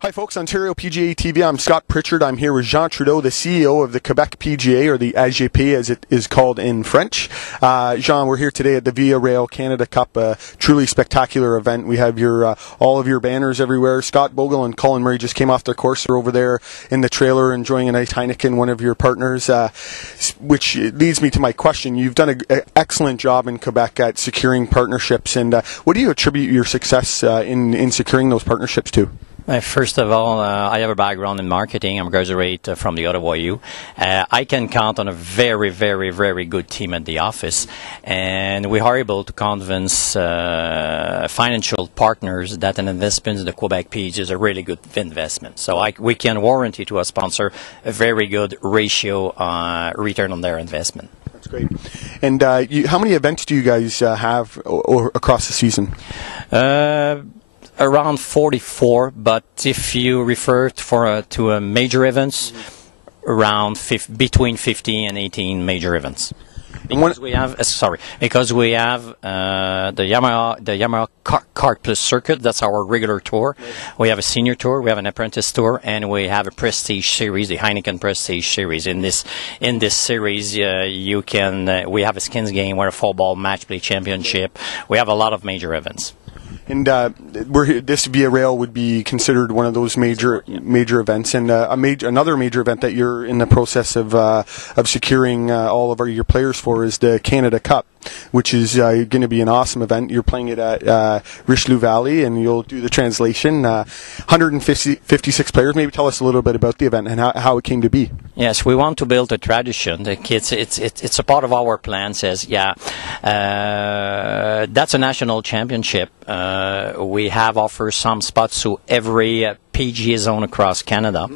Hi folks, Ontario PGA TV. I'm Scott Pritchard. I'm here with Jean Trudeau, the CEO of the Quebec PGA, or the AGP as it is called in French. Jean, we're here today at the Via Rail Canada Cup, a truly spectacular event. We have your all of your banners everywhere. Scott Bogle and Colin Murray just came off their course. They're over there in the trailer enjoying a nice Heineken, one of your partners, which leads me to my question. You've done an excellent job in Quebec at securing partnerships, and what do you attribute your success in securing those partnerships to? First of all, I have a background in marketing. I'm a graduate from the Ottawa U. I can count on a very, very, very good team at the office, and we are able to convince financial partners that an investment in the Quebec PGA is a really good investment. So we can warranty to a sponsor a very good ratio return on their investment. That's great. And how many events do you guys have across the season? Around 44, but if you refer to major events, around between 50 and 18 major events. Because we have, the Yamaha Kart Plus circuit. That's our regular tour. We have a senior tour, we have an apprentice tour, and we have a prestige series, the Heineken Prestige series. In this series, we have a skins game, we have a full ball match play championship. We have a lot of major events. And this Via Rail would be considered one of those major events, and another major event that you're in the process of securing all of your players for is the Canada Cup, which is going to be an awesome event. You're playing it at Richelieu Valley, and you'll do the translation. 156 players. Maybe tell us a little bit about the event and how it came to be. Yes, we want to build a tradition. The kids, it's a part of our plan. Says, that's a national championship. We have offered some spots to every PGA zone across Canada.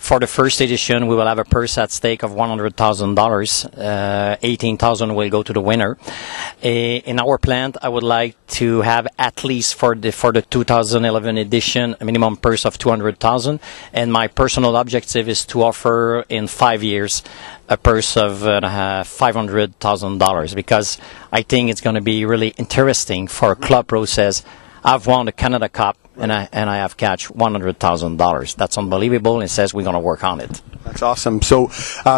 For the first edition, we will have a purse at stake of $100,000. 18,000 will go to the winner. In our plan, I would like to have at least for the 2011 edition a minimum purse of 200,000, and my personal objective is to offer in 5 years a purse of $500,000, because I think it's going to be really interesting for a club pro says, I've won the Canada Cup and I have catch $100,000. That's unbelievable, and it says we're going to work on it. That's awesome. So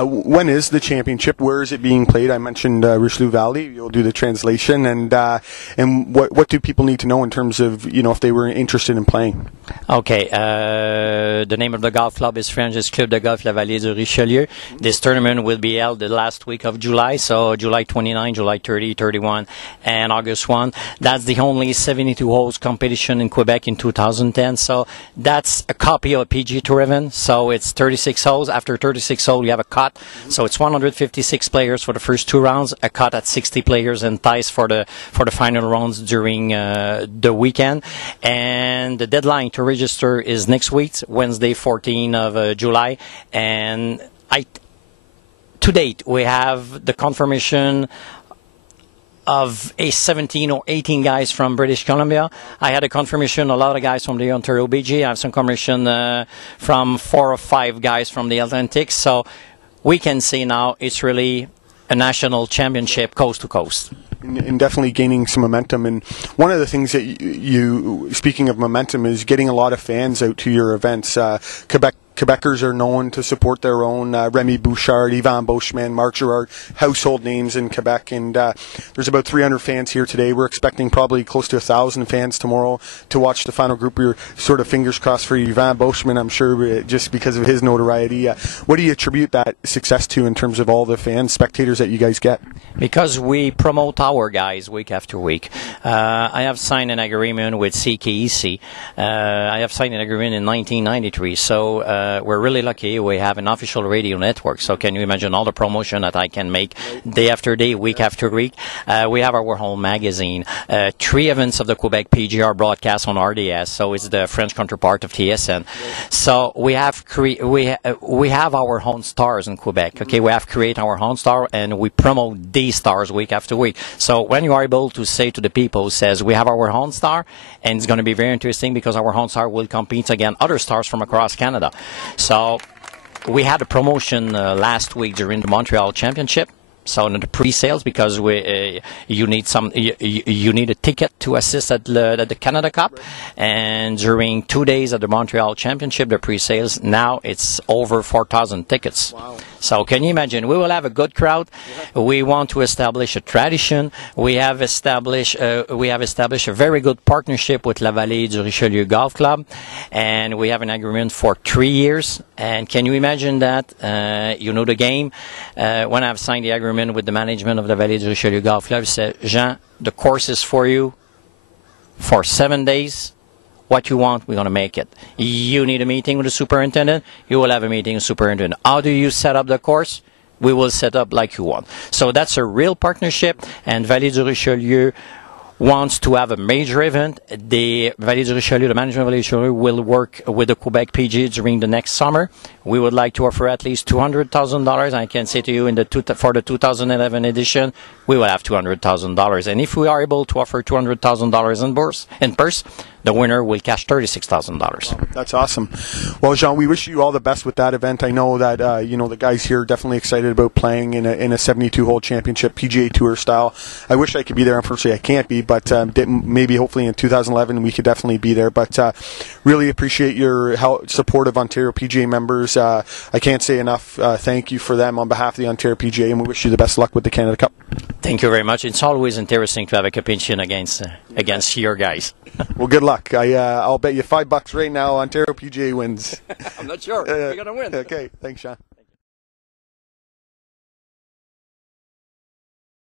when is the championship? Where is it being played? I mentioned Richelieu Valley. You'll do the translation, and what do people need to know in terms of if they were interested in playing? Okay, the name of the golf club is French Club de Golf La Vallée du Richelieu. This tournament will be held the last week of July, so July 29, July 30, 31, and August 1. That's the only 72 holes competition in Quebec in 2010. So that's a copy of a PGA Tour event. So it's 36 holes. After 36 holes, you have a cut. So it's 156 players for the first 2 rounds, a cut at 60 players, and ties for the final rounds during the weekend. And the deadline to register is next week, Wednesday, 14 of July. And to date, we have the confirmation of 17 or 18 guys from British Columbia. I had a confirmation, a lot of guys from the Ontario PGA. I have some confirmation from 4 or 5 guys from the Atlantic. So we can see now it's really a national championship coast to coast. And definitely gaining some momentum. And one of the things that you speaking of momentum, is getting a lot of fans out to your events. Quebecers are known to support their own. Remy Bouchard, Yvan Beauchemin, Marc Girard, household names in Quebec. And there's about 300 fans here today. We're expecting probably close to 1,000 fans tomorrow to watch the final group. We're sort of fingers crossed for Yvan Beauchemin, I'm sure, just because of his notoriety. What do you attribute that success to in terms of all the fans, spectators that you guys get? Because we promote our guys week after week. I have signed an agreement with CKEC. I have signed an agreement in 1993. So we're really lucky. We have an official radio network. So can you imagine all the promotion that I can make day after day, week after week? We have our home magazine. 3 events of the Quebec PGA are broadcast on RDS. So it's the French counterpart of TSN. So we have our own stars in Quebec. Okay, we have created our own star, and we promote these stars week after week. So when you are able to say to the people, says we have our own star, and it's going to be very interesting because our own star will compete against other stars from across Canada. So we had a promotion last week during the Montreal Championship. So in the pre-sales, because you need you need a ticket to assist at the Canada Cup, and during 2 days at the Montreal Championship, the pre-sales now it's over 4,000 tickets. Wow. So can you imagine? We will have a good crowd. We want to establish a tradition. We have established a very good partnership with La Vallée du Richelieu Golf Club, and we have an agreement for 3 years. And can you imagine that? You know the game. When I've signed the agreement with the management of the Vallée du Richelieu Golf Club, said, Jean, the course is for you for 7 days. What you want, we're going to make it. You need a meeting with the superintendent, you will have a meeting with the superintendent. How do you set up the course? We will set up like you want. So that's a real partnership, and Vallée du Richelieu wants to have a major event. The Vallée du Richelieu, the management of Vallée du Richelieu, will work with the Quebec PGA during the next summer. We would like to offer at least $200,000. I can say to you, for the 2011 edition, we will have $200,000. And if we are able to offer $200,000 in purse, the winner will cash $36,000. Wow, that's awesome. Well, Jean, we wish you all the best with that event. I know that the guys here are definitely excited about playing in a 72-hole championship PGA Tour style. I wish I could be there. Unfortunately, I can't be, but maybe hopefully in 2011 we could definitely be there. But really appreciate your support of Ontario PGA members. I can't say enough. Thank you for them on behalf of the Ontario PGA, and we wish you the best luck with the Canada Cup. Thank you very much. It's always interesting to have a competition against your guys. Well, good luck. I'll bet you $5 right now Ontario PGA wins. I'm not sure. We're going to win. Okay, thanks, Sean.